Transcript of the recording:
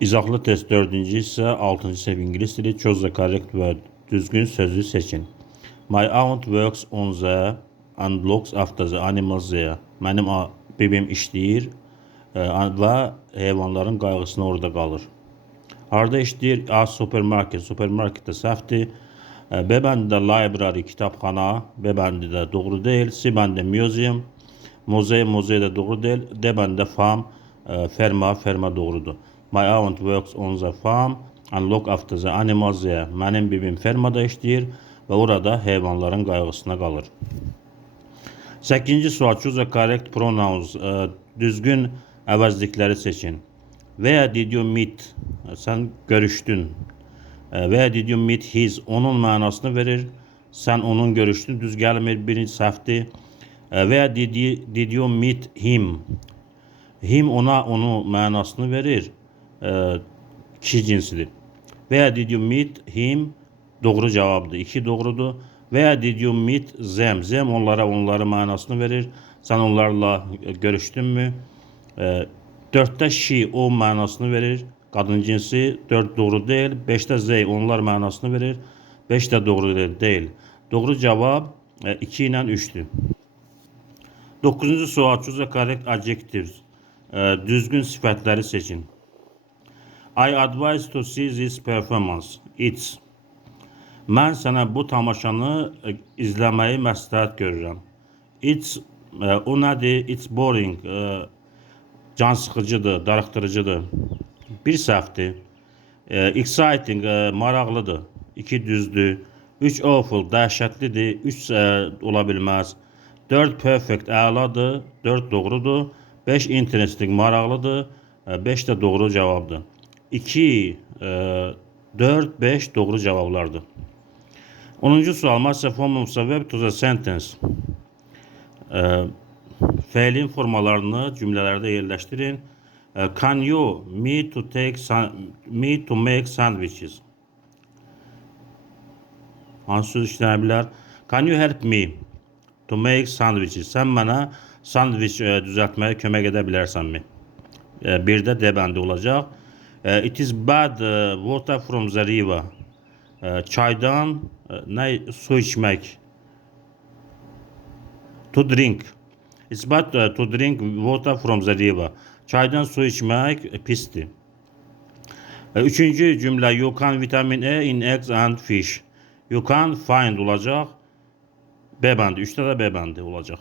İzahlı test 4-cü hissə 6-cı sinif ingilis dili. Choose the correct və düzgün sözü seçin. My aunt works on the and looks after the animals there. Mənim bibim işləyir və heyvanların qayğısına orada qalır. Harda işləyir? A. Supermarket. Supermarketdə səhvdir. B bəndində library, kitabxana. B bəndində doğru deyil. C bəndində museum. Muzey də doğru deyil. D bəndində farm, ferma. Ferma doğrudur. My aunt works on the farm and look after the animals there. Mənim bibim fermada işləyir və orada heyvanların qayğısına qalır. 8-ci sual. Choose the correct pronouns. Düzgün əvəzlikləri seçin. Where did you meet? Sən görüşdün. Where did you meet his? Onun mənasını verir. Sən onun görüşdün. Düz gəlmir. Birinci səhvdir. Where did you meet him? Him ona onu mənasını verir. Kişi cinsidir. Where did you meet him? Doğru cavabdır. 2 doğrudur. Where did you meet them? Them onları mənasını verir. Sən onlarla görüşdünmü? 4'te she o mənasını verir. Qadın cinsi. 4 doğru deyil. 5'te they onlar mənasını verir. 5 də doğru deyil. Doğru cavab 2 ilə 3'dür. 9-cu sual. Choose the correct adjectives. Düzgün sifətləri seçin. I advise to see this performance. It's. Mən sənə bu tamaşanı izləməyi məsləhət görürəm. It's. O nədir? It's boring. Can sıxıcıdır, darıxdırıcıdır. 1 səhvdir. Exciting, maraqlıdır. 2 düzdür. 3 awful, dəhşətlidir. 3 ola bilməz. 4 perfect, əladır. 4 doğrudur. 5 interesting, maraqlıdır. 5 də doğru cavabdır. 2, 4, 5 doğru cavablardır. 10-cu sual. Match the form of the verb to the sentence. Feilin formalarını cümlələrdə yerləşdirin. Can you me to make sandwiches? Hansı söz işlənə bilər? Can you help me to make sandwiches? Sən mənə sandviç düzəltməyə kömək edə bilərsənmi? Bir də D bəndi olacaq. It is bad water from the river. Çaydan su içmək. To drink. It's bad to drink water from the river. Çaydan su içmək pisdir. 3-cü cümlə. You can vitamin A in eggs and fish. You can find olacaq. B bəndi. 3-də də B bəndi olacaq.